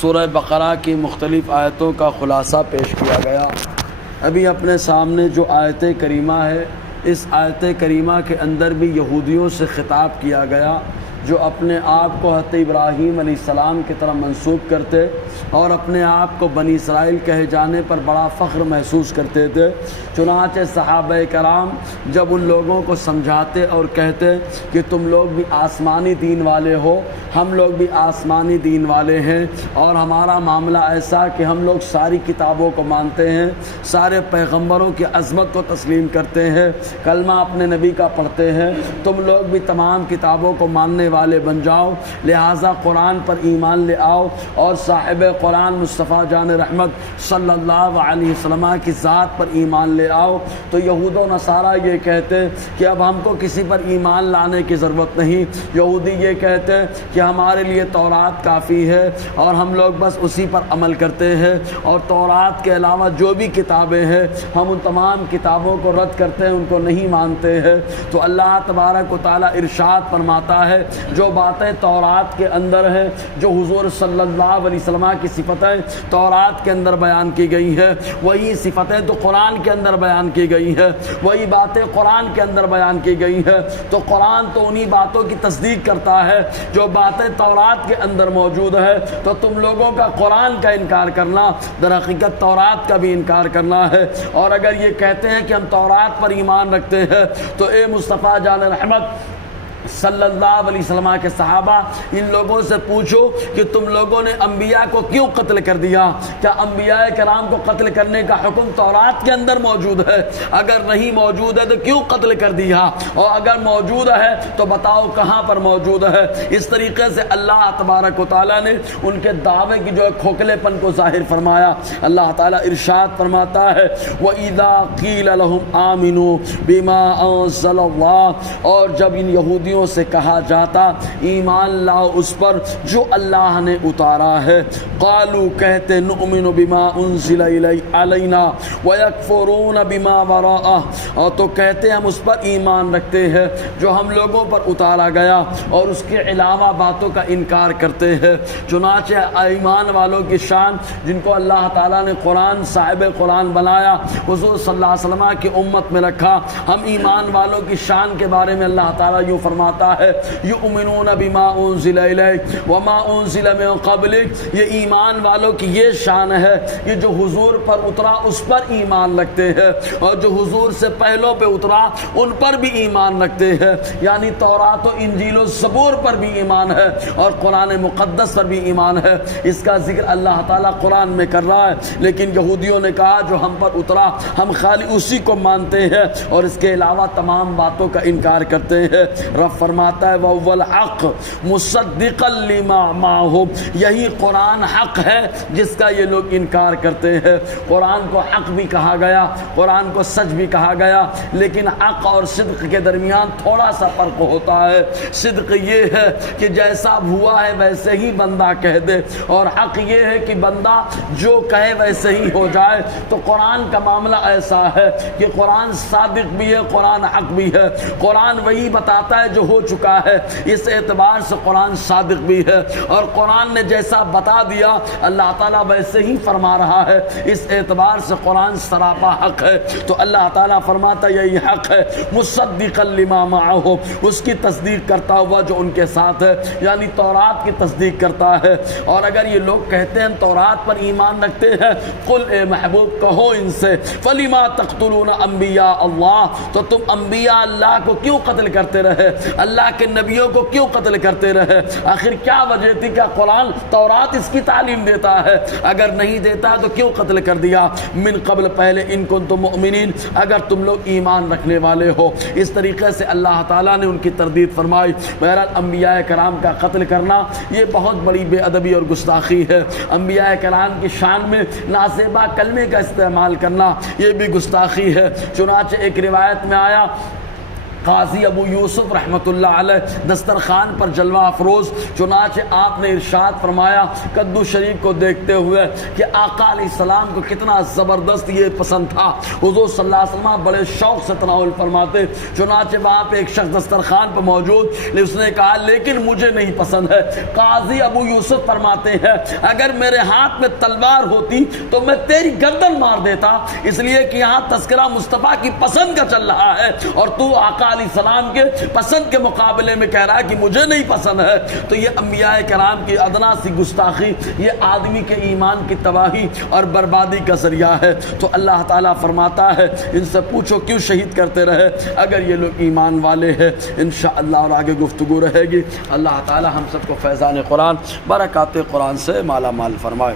سورہ بقرہ کی مختلف آیتوں کا خلاصہ پیش کیا گیا۔ ابھی اپنے سامنے جو آیت کریمہ ہے، اس آیت کریمہ کے اندر بھی یہودیوں سے خطاب کیا گیا جو اپنے آپ کو حضرت ابراہیم علیہ السلام کی طرح منسوب کرتے اور اپنے آپ کو بنی اسرائیل کہے جانے پر بڑا فخر محسوس کرتے تھے۔ چنانچہ صحابہ کرام جب ان لوگوں کو سمجھاتے اور کہتے کہ تم لوگ بھی آسمانی دین والے ہو، ہم لوگ بھی آسمانی دین والے ہیں، اور ہمارا معاملہ ایسا کہ ہم لوگ ساری کتابوں کو مانتے ہیں، سارے پیغمبروں کی عظمت کو تسلیم کرتے ہیں، کلمہ اپنے نبی کا پڑھتے ہیں، تم لوگ بھی تمام کتابوں کو ماننے والے بن جاؤ، لہٰذا قرآن پر ایمان لے آؤ اور صاحب قرآن مصطفیٰ جان رحمت صلی اللہ علیہ وسلم کی ذات پر ایمان لے آؤ۔ تو یہود و نصارہ یہ کہتے کہ اب ہم کو کسی پر ایمان لانے کی ضرورت نہیں، یہودی یہ کہتے کہ ہمارے لیے تورات کافی ہے اور ہم لوگ بس اسی پر عمل کرتے ہیں، اور تورات کے علاوہ جو بھی کتابیں ہیں ہم ان تمام کتابوں کو رد کرتے ہیں، ان کو نہیں مانتے ہیں۔ تو اللہ تبارک و تعالیٰ ارشاد فرماتا ہے جو باتیں تورات کے اندر ہیں، جو حضور صلی اللہ علیہ وسلم کی صفتیں تورات کے اندر بیان کی گئی ہیں، وہی صفتیں تو قرآن کے اندر بیان کی گئی ہیں، وہی باتیں قرآن کے اندر بیان کی گئی ہیں۔ تو قرآن تو انہی باتوں کی تصدیق کرتا ہے جو باتیں تورات کے اندر موجود ہے، تو تم لوگوں کا قرآن کا انکار کرنا در حقیقت تورات کا بھی انکار کرنا ہے۔ اور اگر یہ کہتے ہیں کہ ہم تورات پر ایمان رکھتے ہیں تو اے مصطفیٰ جان رحمت صلی اللہ علیہ وسلم کے صحابہ، ان لوگوں سے پوچھو کہ تم لوگوں نے انبیاء کو کیوں قتل کر دیا؟ کیا انبیاء کرام کو قتل کرنے کا حکم تورات کے اندر موجود ہے؟ اگر نہیں موجود ہے تو کیوں قتل کر دیا؟ اور اگر موجود ہے تو بتاؤ کہاں پر موجود ہے؟ اس طریقے سے اللہ تبارک و تعالیٰ نے ان کے دعوے کی جو کھوکھلے پن کو ظاہر فرمایا۔ اللہ تعالیٰ ارشاد فرماتا ہے وَإِذَا قِيلَ لَهُمْ آمِنُوا بِمَا أَنزَلَ اللَّهُ، اور جب ان یہودیوں سے کہا جاتا ایمان لاؤ اس پر جو اللہ نے اتارا ہے، قالوا کہتے نؤمن بما انزل علینا ویکفرون بما وراءہ، اور تو کہتے ہم اس پر ایمان رکھتے ہیں جو ہم لوگوں پر اتارا گیا اور اس کے علاوہ باتوں کا انکار کرتے ہیں۔ چنانچہ ایمان والوں کی شان جن کو اللہ تعالیٰ نے قرآن صاحب قرآن بنایا، حضور صلی اللہ علیہ وسلم کی امت میں رکھا، ہم ایمان والوں کی شان کے بارے میں اللہ تعالیٰ یوں فرماتا ہے یؤمنون بما انزل الیک وما انزل من قبلک، یہ ایمان والوں کی یہ شان ہے کہ جو حضور پر اترا اس پر ایمان رکھتے ہیں، اور جو حضور سے پہلوں پہ اترا ان پر بھی ایمان رکھتے ہیں، یعنی تورات و انجیل و زبور پر بھی ایمان ہے اور قرآن مقدس پر بھی ایمان ہے۔ اس کا ذکر اللہ تعالیٰ قرآن میں کر رہا ہے، لیکن یہودیوں نے کہا جو ہم پر اترا ہم خالی اسی کو مانتے ہیں اور اس کے علاوہ تمام باتوں کا انکار کرتے ہیں۔ رب فرماتا ہے وَهُوَ الْحَقُّ مُصَدِّقًا لِمَا مَعَهُمْ، یہی قرآن حق ہے جس کا یہ لوگ انکار کرتے ہیں۔ قرآن کو حق بھی کہا گیا، قرآن کو سچ بھی کہا گیا، لیکن حق اور صدق کے درمیان تھوڑا سا فرق ہوتا ہے۔ صدق یہ ہے کہ جیسا ہوا ہے ویسے ہی بندہ کہہ دے، اور حق یہ ہے کہ بندہ جو کہے ویسے ہی ہو جائے۔ تو قرآن کا معاملہ ایسا ہے کہ قرآن صادق بھی ہے، قرآن حق بھی ہے، قرآن وہی بتاتا ہے جو ہو چکا ہے، اس اعتبار سے قرآن صادق بھی ہے، اور قرآن نے جیسا بتا دیا اللہ تعالیٰ ویسے ہی فرما رہا ہے، اس اعتبار سے قرآن سراپا حق ہے۔ تو اللہ تعالیٰ فرماتا ہے یہی حق ہے مصدقا لما معہم، اس کی تصدیق کرتا ہوا جو ان کے ساتھ ہے، یعنی تورات کی تصدیق کرتا ہے۔ اور اگر یہ لوگ کہتے ہیں ہم تورات پر ایمان رکھتے ہیں، قل اے محبوب کہو ان سے فلما تقتلون انبیاء اللہ، تو تم انبیاء اللہ کو کیوں قتل کرتے رہے، اللہ کے نبیوں کو کیوں قتل کرتے رہے؟ آخر کیا وجہ تھی؟ کیا قرآن تورات اس کی تعلیم دیتا ہے؟ اگر نہیں دیتا تو کیوں قتل کر دیا؟ من قبل، پہلے، ان کنتم مؤمنین، اگر تم لوگ ایمان رکھنے والے ہو۔ اس طریقے سے اللہ تعالیٰ نے ان کی تردید فرمائی۔ بہرحال انبیاء کرام کا قتل کرنا یہ بہت بڑی بے ادبی اور گستاخی ہے۔ انبیاء کرام کی شان میں نازیبا کلمے کا استعمال کرنا یہ بھی گستاخی ہے۔ چنانچہ ایک روایت میں آیا قاضی ابو یوسف رحمۃ اللہ علیہ دسترخوان پر جلوہ افروز، چنانچہ آپ نے ارشاد فرمایا کدو شریف کو دیکھتے ہوئے کہ آقا علیہ السلام کو کتنا زبردست یہ پسند تھا، حضور صلی اللہ علیہ وسلم بڑے شوق سے تناول فرماتے، چنانچہ وہاں پہ ایک شخص دسترخوان پر موجود، اس نے کہا لیکن مجھے نہیں پسند ہے۔ قاضی ابو یوسف فرماتے ہیں اگر میرے ہاتھ میں تلوار ہوتی تو میں تیری گردن مار دیتا، اس لیے کہ یہاں تذکرہ مصطفیٰ کی پسند کا چل رہا ہے اور تو آقا علیہ السلام کے پسند کے مقابلے میں کہہ رہا ہے کہ مجھے نہیں پسند ہے۔ تو یہ انبیاء کرام کی ادنا سی گستاخی، یہ آدمی کے ایمان کی تباہی اور بربادی کا ذریعہ ہے۔ تو اللہ تعالیٰ فرماتا ہے ان سے پوچھو کیوں شہید کرتے رہے اگر یہ لوگ ایمان والے ہیں۔ انشاءاللہ اور آگے گفتگو رہے گی۔ اللہ تعالیٰ ہم سب کو فیضان قرآن، برکات قرآن سے مالا مال فرمائے۔